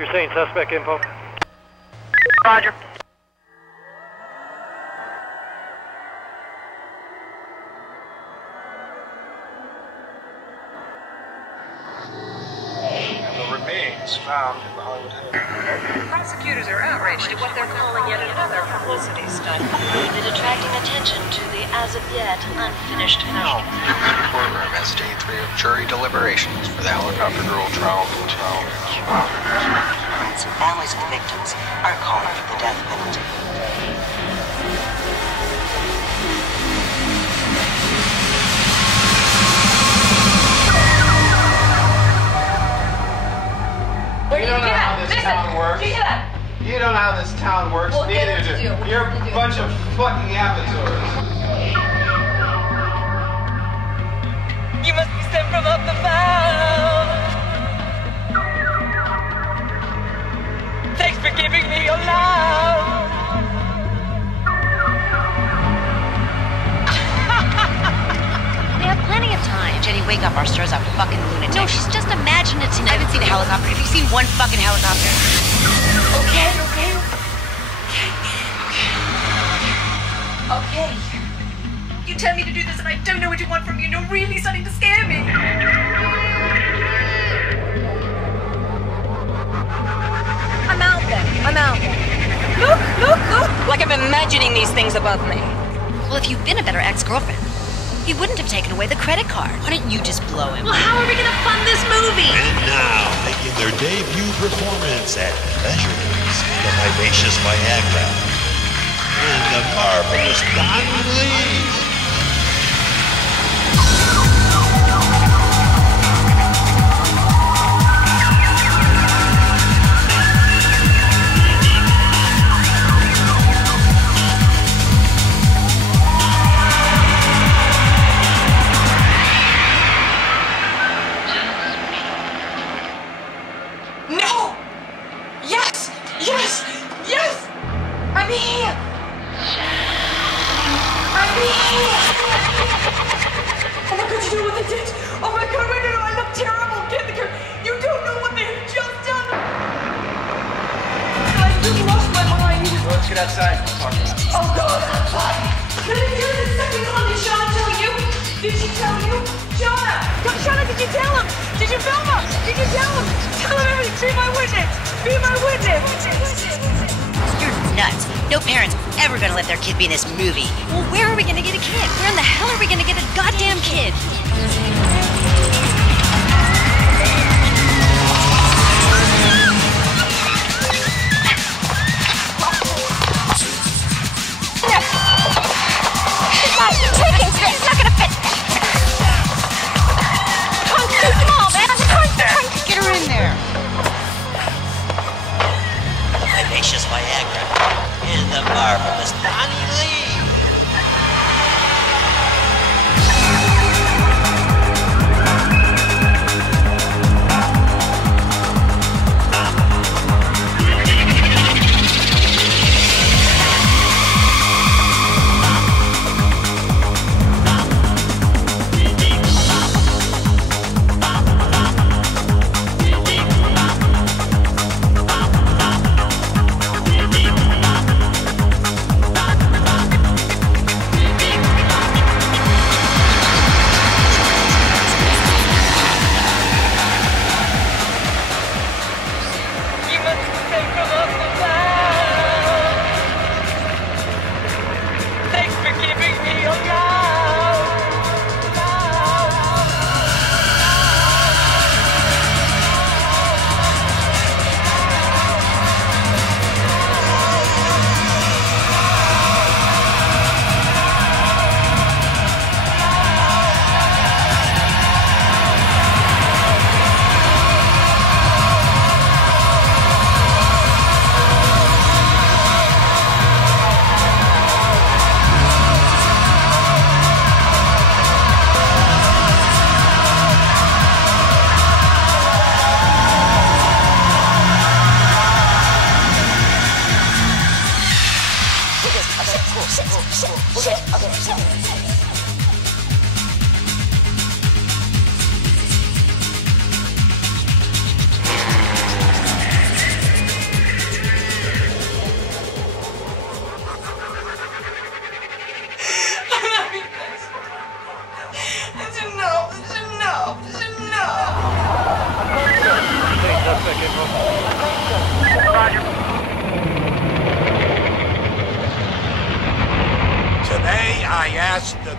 You're saying suspect info? Roger. Found in the Hollywood Hills. Prosecutors are outraged at what they're calling yet another publicity stunt. Aimed at attracting attention to the as-of-yet unfinished film. The courtroom has day 3 of jury deliberations for the helicopter girl trial. Friends and families of the victims are calling for the death penalty. You don't know how this town works. You don't know how this town works. Neither do you. You're a bunch of fucking amateurs. You must be sent from up above. Thanks for giving me your love. We have plenty of time. Jenny, wake up. Our star's a fucking lunatic. No, she's just imaginative. I haven't seen a helicopter. Have you seen one fucking helicopter? Okay. You tell me to do this and I don't know what you want from me and you're really starting to scare me. I'm out then. Look. Like I'm imagining these things above me. Well, if you'd been a better ex-girlfriend, he wouldn't have taken away the credit card. Why don't you just blow him? Well, how are we gonna fund this movie? And now, making their debut performance at Pleasures, the Vivacious Viagra, and the marvelous Don Lee. Get outside and talk about it. Oh God! Did I hear the second one? Did Shauna tell you? Did she tell you? Shauna, did you tell him? Did you film him? Did you tell him? Tell him everything. Be my witness. Be my witness. You're nuts. No parent's ever gonna let their kid be in this movie. Well, where are we gonna get a kid? Where in the hell are we gonna get a goddamn kid? It's not gonna fit. Trunk's too small, man. The trunk. Get her in there. Vivacious Viagra and the marvelous Bonnie Lee.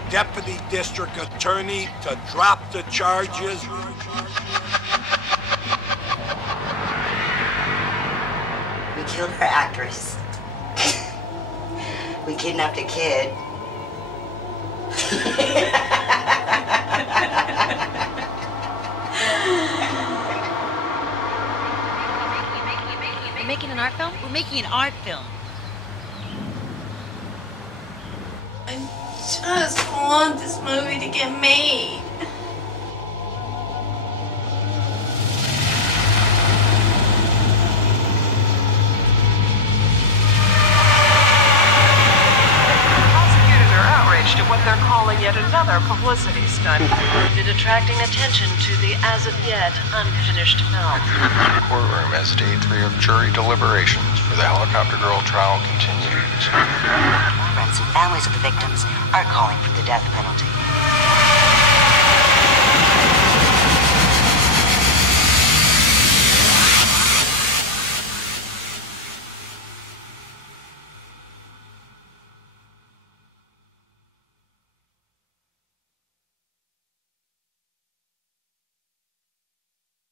deputy district attorney to drop the charges. We killed our actress. We kidnapped a kid. We're making an art film? We're making an art film. I just want this movie to get made. Prosecutors are outraged at what they're calling yet another publicity stunt, aimed at attracting attention to the as-of-yet unfinished film. Courtroom as day 3 of jury deliberations for the helicopter girl trial continues. Friends and families of the victims are calling for the death penalty.